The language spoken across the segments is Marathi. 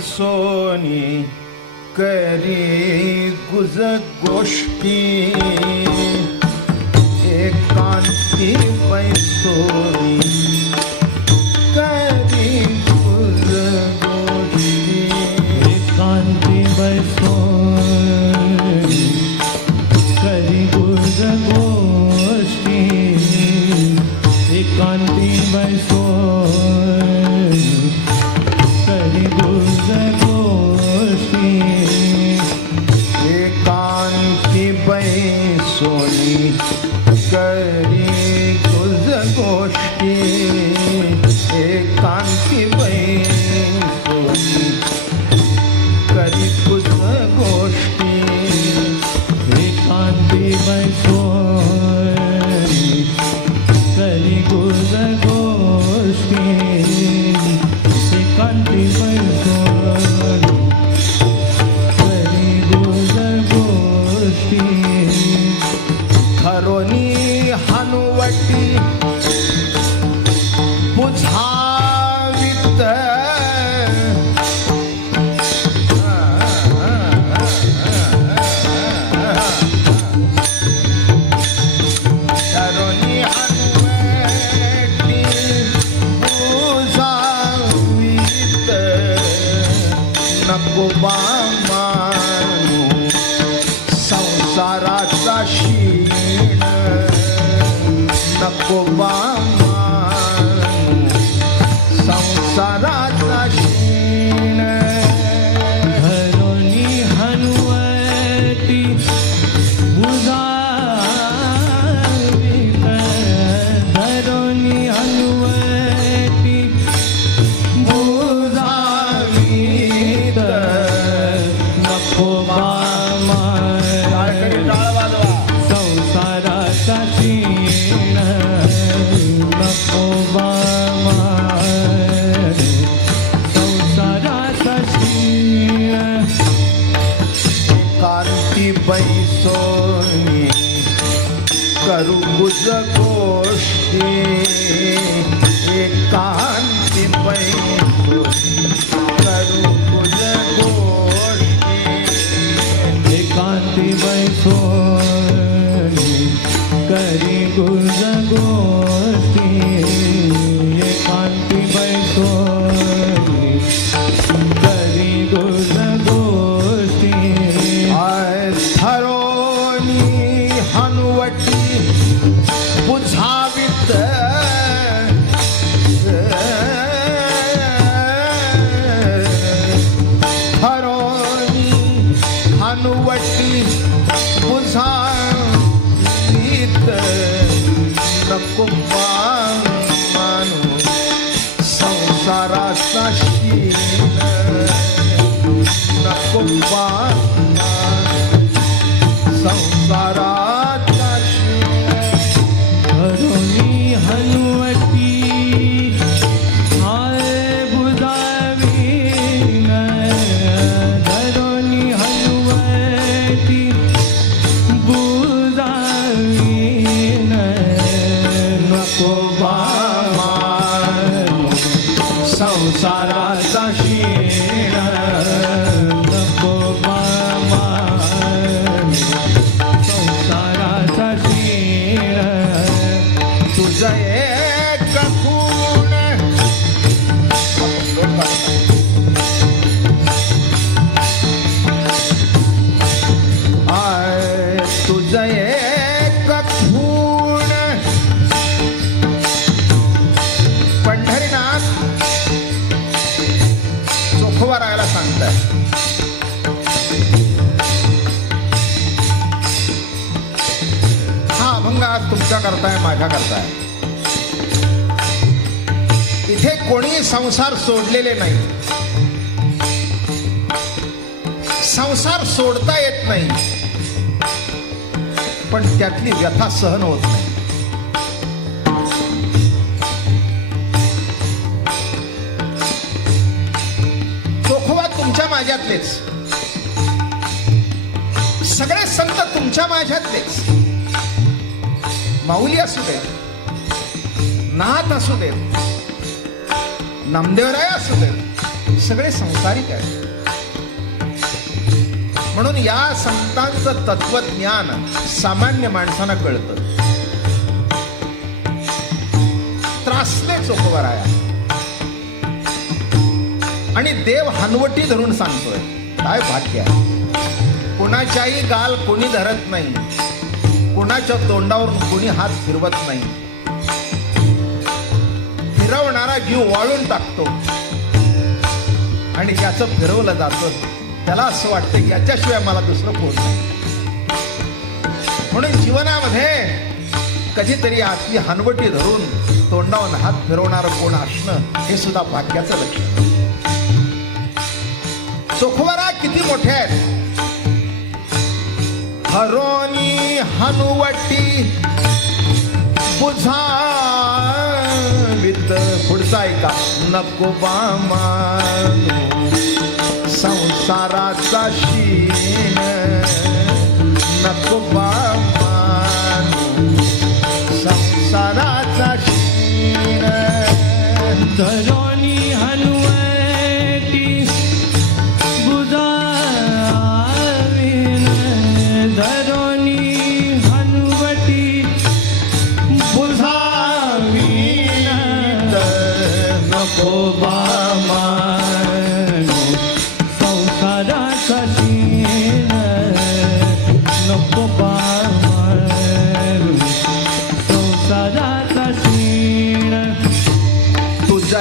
सोनी करी गुज गोष्टी. एकांती मै सोनी करी गुज गोष्टी. एकांती हा अभंग आज तुमच्या करताय माझ्या करताय. इथे कोणी संसार सोडलेले नाही. संसार सोडता येत नाही. पण त्यातली व्यथा सहन होत नाही. माझ्यातलेच. सगळे संत तुमच्या माझ्यातलेच. माऊली असू देत नाथ असू देत नामदेवराय असू देत सगळे संसारिक आहेत. म्हणून या संतांचं तत्वज्ञान सामान्य माणसांना कळतं. त्रासले चोखवराया आणि देव हनवटी धरून सांगतोय. काय भाग्य आहे. कोणाच्याही गाल कोणी धरत नाही. कोणाच्या तोंडावरून कोणी हात फिरवत नाही. फिरवणारा जीव वाळून टाकतो. आणि ज्याचं फिरवलं जातं त्याला असं वाटतं की याच्याशिवाय मला दुसरं कोण नाही. म्हणून जीवनामध्ये कधीतरी आपली हनवटी धरून तोंडावर हात फिरवणारं कोण असणं हे सुद्धा भाग्याचं लक्षण सुखवरा किती मोठे आहेत. हरोनी हनुवटी बुझा वित पुढचा ऐका नको बामानो संसाराचा शीन नको बामानो संसाराचा शीन धरोनी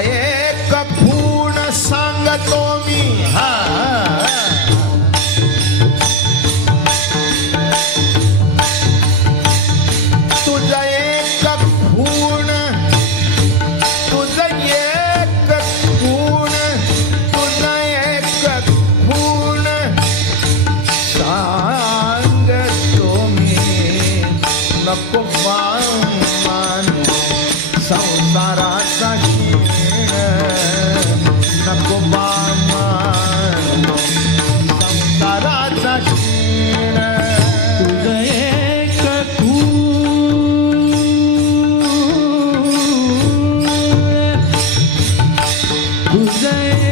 एक पूर्ण सांगतो मी. हा. ગુજરે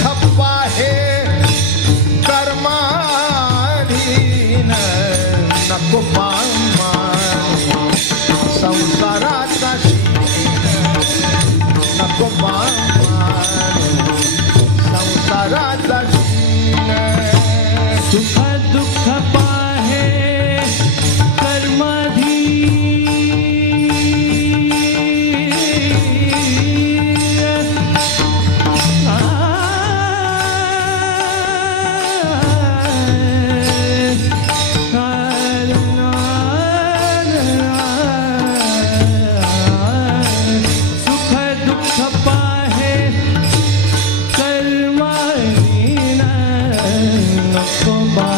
সব Bao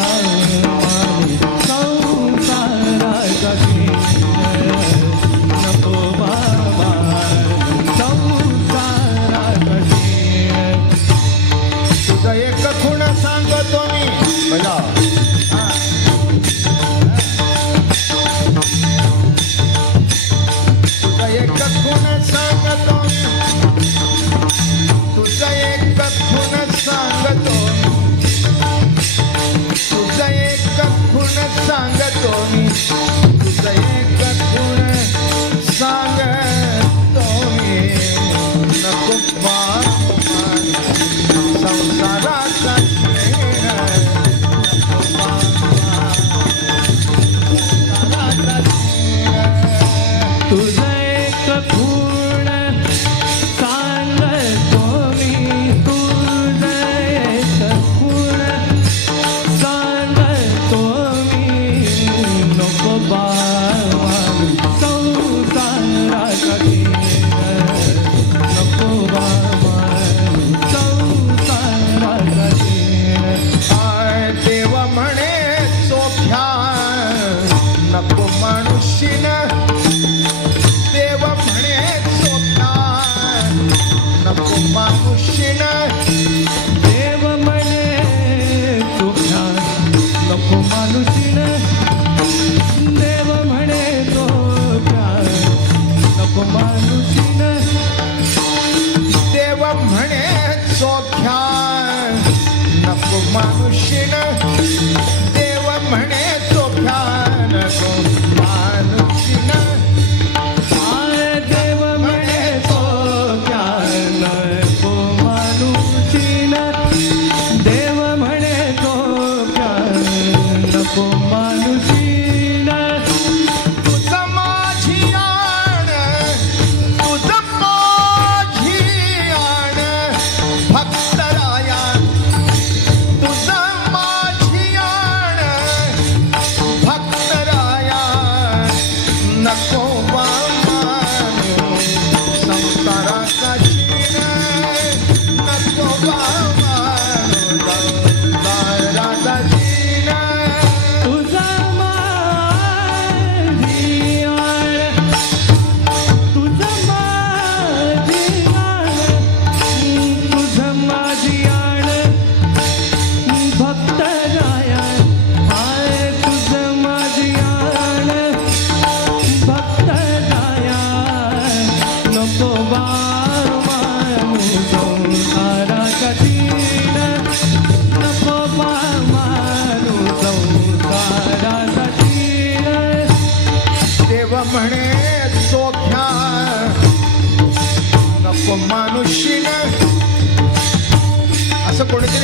my machine.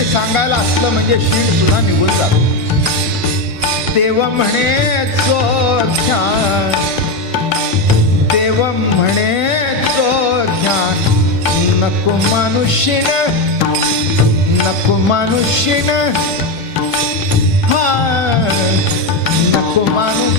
सांगायला असलं म्हणजे शीड सुद्धा निघून जातो. देव म्हणे देव म्हणे नको मानुषीन नको मानुषीन हा नको मानुष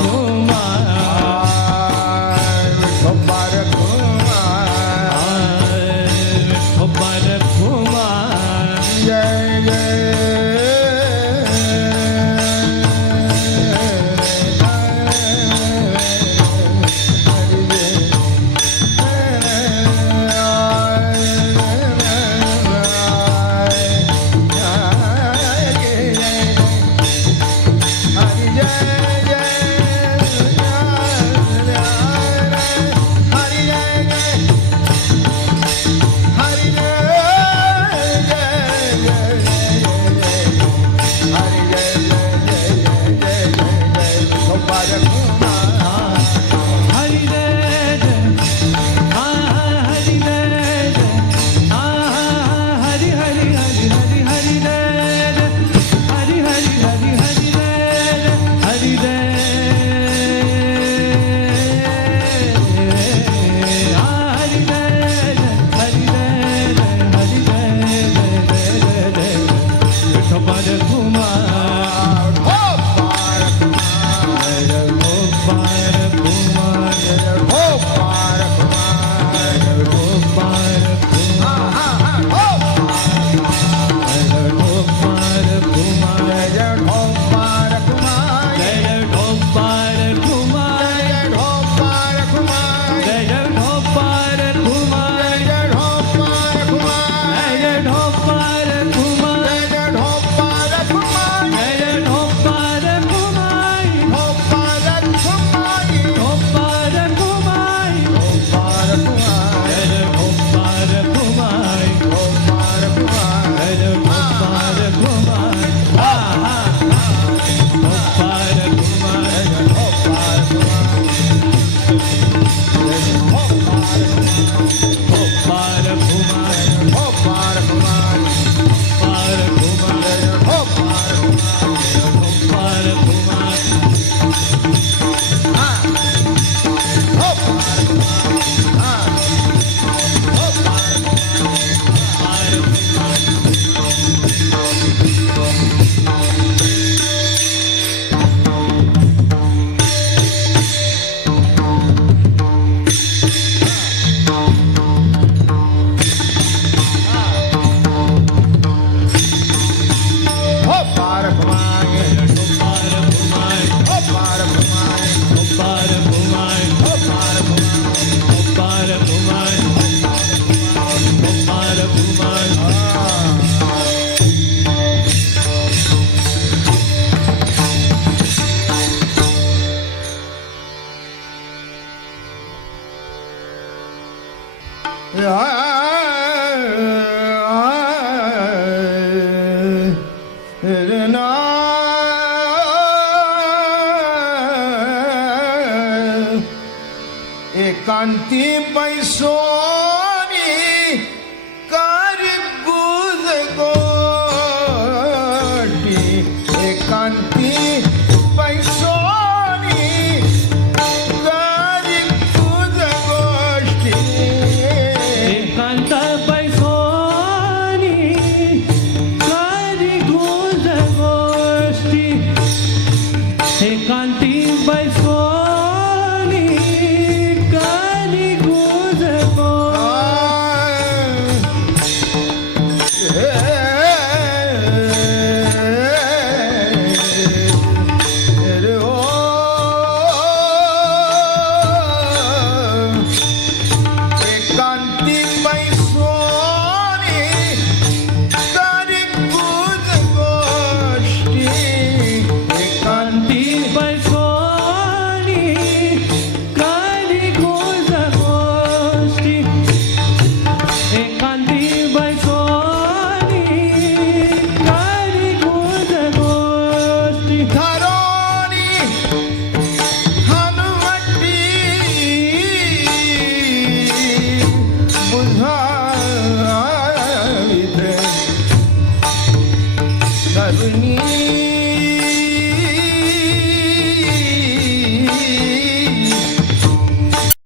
তোমার एकांती पैसोनी